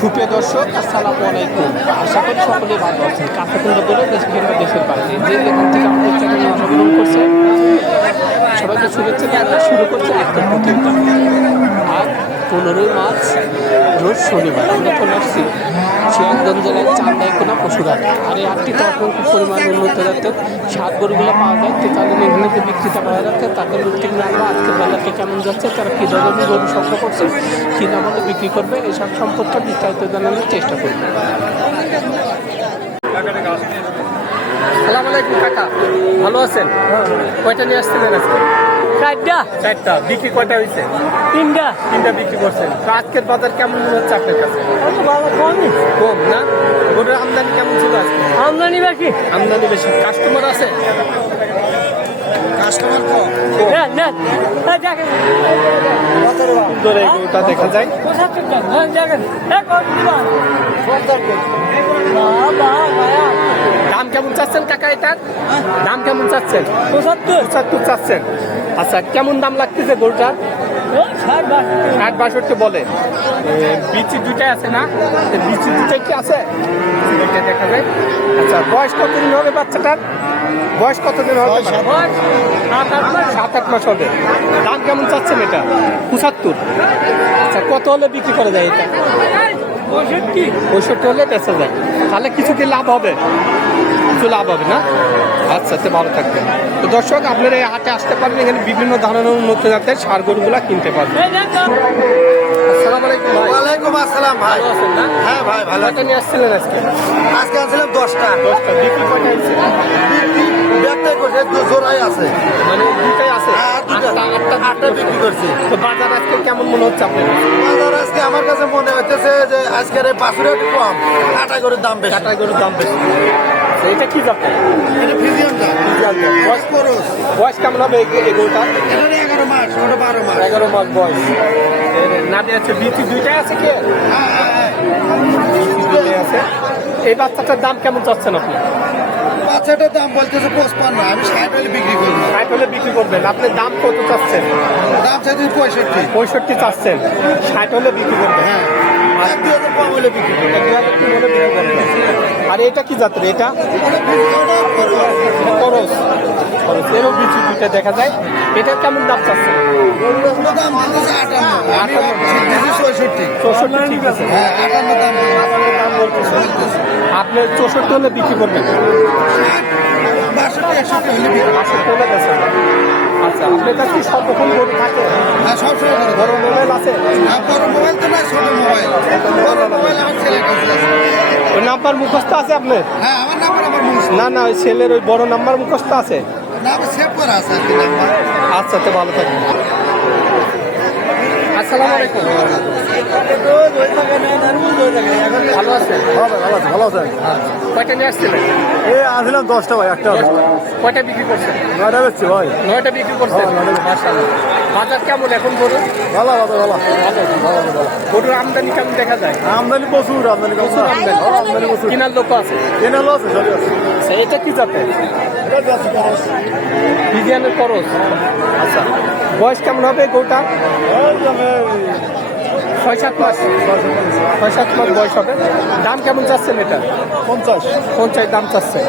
সুপ্রিয় দর্শক, আসসালামু আলাইকুম। আশা করি সকলে ভালো আছেন। কাছে কিন্তু দূরে দেশ কিংবা দেশের বাইরে। যে এখান থেকে আমাদের চ্যানেলে অংশগ্রহণ করছে, সবাইকে শুভেচ্ছা জানিয়ে শুরু করছে একটা প্রতিযোগিতা আর পনেরোই মার্চ রোজ শনিবার। আমরা চলে আসছি সিরাজগঞ্জ জেলার চান্দাইকোনা পশুরহাট আর এই হাটটিতে অসংখ্য পরিমাণ উন্নত জাতের। সাত গরুগুলো পাওয়া যায় তো তাদের এখানে যে বিক্রিটা পাওয়া যাচ্ছে তাদের থেকে জানব আজকের বেলাটি কেমন যাচ্ছে তারা কী ধরনের গরু সংগ্রহ করছে কী দামে বিক্রি করবে এসব সম্পর্কে বিস্তারিত জানানোর চেষ্টা করবে। সালাম আলাইকুম কাকা। ভালো আছেন? কয়টা নিয়ে আসছিলেন আজকে? চারটা? চারটা। বিক্রি কয়টা হয়েছে তিনটা। তিনটা বিক্রি করছেন। তো আজকের বাজার কেমন মনে হচ্ছে আপনার কাছে? কমই। কম না? গরুর আমদানি কেমন ছিল আজকে? আমদানি বেশি আমদানি বেশি। কাস্টমার আছে? কাস্টমার কম। দেখেন। সুন্দর এই গরুটা দেখা যায়। হ্যাঁ বাবা দাম কেমন চাচ্ছেন কাকা এটার? দাম কেমন চাচ্ছেন? পঁচাত্তর। পঁচাত্তর চাচ্ছেন। আচ্ছা কেমন দাম লাগতেছে গরুটার ষাট বাষট্টি। বলে। বিচি দুইটাই আছে না? বিচি দুইটাই কি আছে? দুইটাই দেখা যায়। আচ্ছা বয়স কতদিন হবে বাচ্চাটার? বয়স কতদিন হবে? সাত আট মাস হবে। দাম কেমন চাচ্ছেন এটা? পঁচাত্তর। আচ্ছা কত হলে বিক্রি করা যায় এটা? পঁয়ষট্টি। পঁয়ষট্টি হলে বেচা যায়। তাহলে কিছু কি লাভ হবে? কিছু লাভ হবে না? আচ্ছা আচ্ছা ভালো থাকবেন। তো দর্শক আপনারা এই হাটে আসতে পারবেন এখানে বিভিন্ন ধরনের উন্নত জাতের সার গরুগুলা কিনতে পারবেন। ভাই। ওয়ালাইকুম আসসালাম হ্যাঁ ভাই ভালো নিয়ে আসছিলেন আজকে? আজকে দশটা। দশটা। বিক্রি কয়টা ব্যাগটাই করছে দু জোড়াই আছে। মানে দুটাই আছে? হ্যাঁ, আটটা বিক্রি করছি। তো বাজার আজকে কেমন মনে হচ্ছে আপনার বাজার আজকে আমার কাছে মনে হচ্ছে যে আজকের এই একটু কম। কাটা গরুর দাম বেশি। কাটা গরুর দাম বেশি। আচ্ছা, এটা কি জাত? এটা ফিজিয়াম দাম বয়স খরচ বয়স কেমন হবে এই এটা এগারো মাস ওটা বারো মাস। এগারো মাস বয়স। নাভি আছে বিচি দুইটাই আছে কি? হ্যাঁ, হ্যাঁ, হ্যাঁ। দুইটাই আছে। এই বাচ্চাটার দাম কেমন চাচ্ছেন আপনি? বাচ্চাটার দাম বলতেছে পঁচপান্ন আমি ষাট হলে বিক্রি করব। ষাট হলে বিক্রি করবেন। আপনি দাম কত চাচ্ছেন? দাম চাইছি পঁয়ষট্টি। পঁয়ষট্টি চাচ্ছেন। ষাট হলে বিক্রি করবেন। হ্যাঁ। এক দুই হাজার কম হলে বিক্রি করব। এক হাজার কি হলে বিক্রি করবেন। আর এটা কি জাতের? এটা? খরচ। করস। এরও বিচি দুইটা দেখা যায়। এটা কেমন দাম বলতেছে আপনি চৌষট্টি হলে বিক্রি করবেন? বাষট্টি, একষট্টি হলে বেচা। আচ্ছা আপনার কাছে কি সর্বক্ষণ গরু থাকে? হ্যাঁ সবসময় বড় মোবাইল আছে? আর বড় মোবাইল তো না ছোট মোবাইল। বড় মোবাইল আমার ছেলের কাছে ওই নাম্বার মুখস্থ আছে আপনার? হ্যাঁ আমার নাম্বার আমার মুখস্থ। না না ওই ছেলের ওই বড় নাম্বার মুখস্থ আছে? না সেভ করা আছে আর কি নাম্বার। আচ্ছা তো ভালো থাকবেন। আসসালামু আলাইকুম। ভালো আছেন? ভালো আছে কয়টা নিয়ে আসছিলেন? এই আসলাম দশটা ভাই একটা কয়টা বিক্রি করছেন? নয়টা বেচছি ভাই। নয়টা বিক্রি করছেন? বাজার কেমন এখন গরু? ভালো ভালো ভালো। গরুর আমদানি কেমন দেখা যায়? আমদানি প্রচুর আমদানি প্রচুর আমদানি। আমদানি প্রচুর। কেনার লোক আছে? আছে সবই আছে। আচ্ছা এটা কি জাতের? খরচ। আচ্ছা বয়স কেমন হবে গরুটা আমি- ছয় সাত মাস। ছয় সাত মাস বয়স হবে। দাম কেমন চাচ্ছেন এটা? পঞ্চাশ। পঞ্চাশ দাম চাচ্ছে।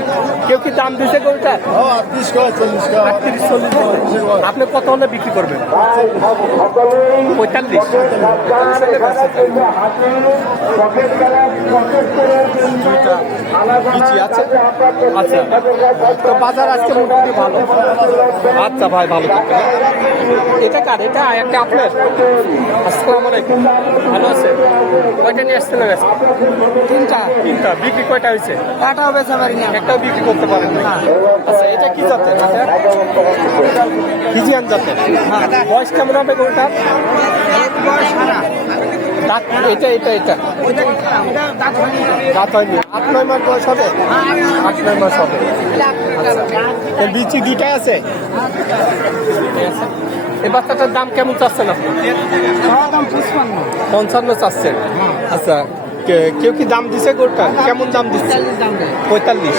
কেউ কি দাম দিছে গরুটা আটত্রিশ চল্লিশ আপনি কত হলে বিক্রি করবেন? পঁয়তাল্লিশ। আছে? আচ্ছা। তো বাজার আজকে মোটামুটি ভালো। আচ্ছা ভাই ভালো থাকবেন। এটা কার? এটা একটা আপনার? আসসালামু আলাইকুম। ভালো আছে? কয়টা নিয়ে আসছিলেন আজকে? তিনটা। তিনটা। বিক্রি কয়টা হয়েছে? কাটাও বেচা পারি না। একটাও বিক্রি করতে পারেন না। আচ্ছা এটা কি জাতের? ফিজিয়ান জাতের। বয়স কেমন হবে গরুটার? এটা এটা এটা। দাঁত হয়নি। আট নয় মাস বয়স হবে? আট নয় মাস হবে। এর বিচি দুইটাই আছে। আছে এই বাচ্চাটার দাম কেমন চাচ্ছেন আপনি? পঞ্চান্ন চাচ্ছেন। আচ্ছা কে- কেউ কি দাম দিছে গরুটা কেমন দাম দিচ্ছে? পঁয়তাল্লিশ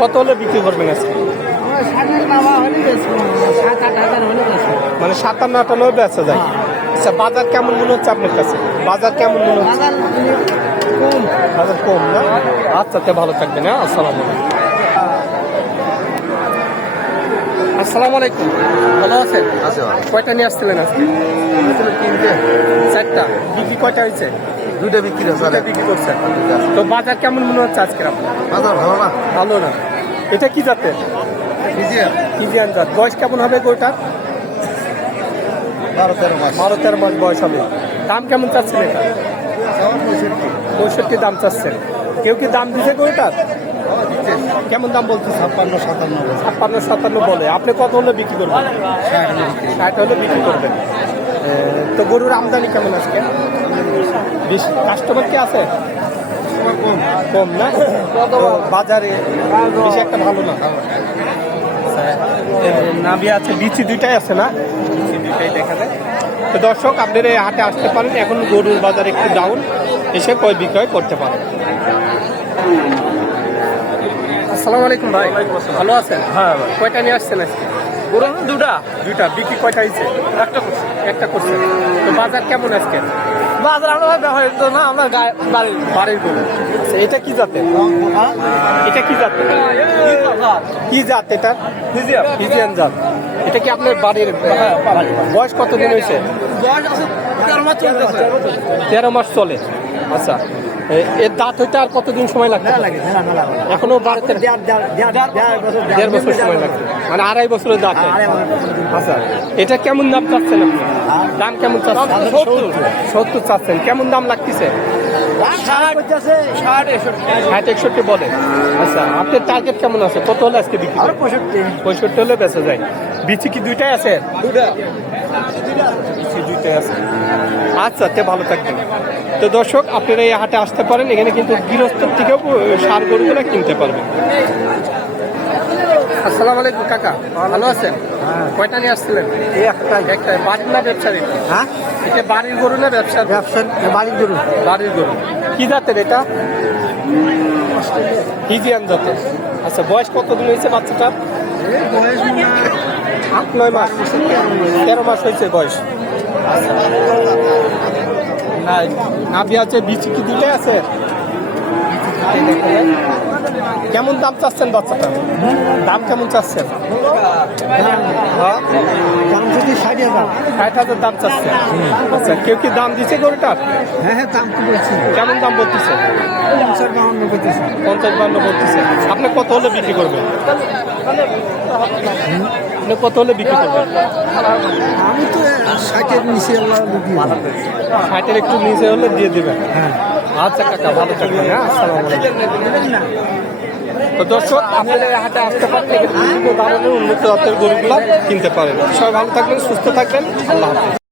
কত হলে বিক্রি করবেন আজকে? মানে সাতান্ন আটান্ন বেচা যায়। আচ্ছা বাজার কেমন মনে হচ্ছে আপনার কাছে? বাজার কেমন মনে হচ্ছে? বাজার কম। না? আচ্ছা তে ভালো থাকবেন হ্যাঁ? আসসালামু আলাইকুম আসসালামু আলাইকুম। ভালো আছেন? কয়টা নিয়ে আসছিলেন আজকে? তিনটে। চারটা। বিক্রি কয়টা হয়েছে? দুইটা বিক্রি হচ্ছে বিক্রি করছেন। তো বাজার কেমন মনে হচ্ছে আজকের আপনার? বাজার ভালো না। ভালো না। এটা কি জাতের? ইজিয়ান জাত। বয়স কেমন হবে গোটার বারো তেরো মাস। বারো তেরো মাস বয়স হবে। দাম কেমন চাচ্ছেন এটা? পঁয়ষট্টি। দাম চাচ্ছেন। কেউ কি দাম দিছে গোটার কেমন দাম বলছে ছাপ্পান্ন সাতান্ন ছাপ্পান্ন সাতান্ন বলে। আপনি কত হলে বিক্রি করবেন? ষাট হলে বিক্রি করবেন। তো গরুর আমদানি কেমন আজকে? বেশি। কাস্টমার কি আছে? কম। কম না? বাজারে বেশি একটা ভালো না? নাভি আছে বিচি দুইটাই আছে না? বিচি দুইটাই দেখা যায়। তো দর্শক আপনারা এই হাটে আসতে পারেন। এখন গরুর বাজার একটু ডাউন এসে ক্রয় বিক্রয় করতে পারেন। আসসালামু আলাইকুম ভাই। ভালো আছেন? হ্যাঁ কয়টা নিয়ে আসছেন আজকে? গরু দুটা। দুইটা। বিক্রি কয়টা হয়েছে? একটা করছে। একটা করছে। তো বাজার কেমন আজকে? বাজার আমরা ব্যবহৃত না আমরা বাড়ির। বাড়ির গরু। আচ্ছা এটা কি জাতের? এটা কি জাত? কি জাত এটা? ফিজিয়ান। জাত। এটা কি আপনার বাড়ির? বয়স কতদিন হয়েছে? বয়স তেরো মাস চলতেছে। তেরো মাস চলে। আচ্ছা এর দাঁত হইতে আর কতদিন সময় লাগবে? এখনও বাড়িতে দেড় বছর সময় লাগবে। মানে আড়াই বছরের দাঁত আচ্ছা এটা কেমন দাম চাচ্ছেন আপনি? দাম কেমন চাচ্ছেন? সত্তর। চাচ্ছেন। কেমন দাম লাগতেছে? ষাট একষট্টি। বলে। আচ্ছা আপনার টার্গেট কেমন আছে? কত হলে আজকে বিক্রি? পঁয়ষট্টি। পঁয়ষট্টি হলে বেঁচে যায়। বিচি কি দুইটাই আছে? দুটা দুইটাই আছে আচ্ছা তে ভালো থাকবেন। তো দর্শক আপনারা এই হাটে আসতে পারেন এখানে কিন্তু গৃহস্থর থেকেও সার গরুগুলো কিনতে পারবেন। আসসালামু আলাইকুম কাকা। ভালো আছেন? কয়টা নিয়ে আসছিলেন? বাড়ির না ব্যবসার এটা? হ্যাঁ? এটা বাড়ির গরু না ব্যবসার? ব্যবসা বাড়ির গরু। বাড়ির গরু। কি জাতের এটা? হিজিয়ান জাতের। আচ্ছা বয়স কতদিন হয়েছে বাচ্চাটার? বয়স আট নয় মাস। তেরো মাস হয়েছে বয়স। না নাভি আছে বিচি কি দিলে আছে? কেমন দাম চাচ্ছেন বাচ্চাটা? দাম কেমন চাচ্ছেন? ষাট হাজার। দাম চাচ্ছে। আচ্ছা কেউ কি দাম দিছে গরুটার? হ্যাঁ হ্যাঁ দাম বলছি। কেমন দাম বলতেছে? পঞ্চাশ বাউন্ন করতেছি পঞ্চাশ বান্ন বলতেছে। আপনি কত হলে বিক্রি করবেন? আপনি কত হলে বিক্রি করবেন? আমি তো ষাটের নিচে ষাটের একটু নিচে হলে দিয়ে দেবেন। হ্যাঁ। আচ্ছা কাকা ভালো থাকবেন হ্যাঁ? তো দর্শক আপনাদের হাতে আসতে পারতে বিভিন্ন ধরনের উন্নত জাতের গরুগুলো কিনতে পারেন। সবাই ভালো থাকবেন সুস্থ থাকবেন। আল্লাহ হাফিজ।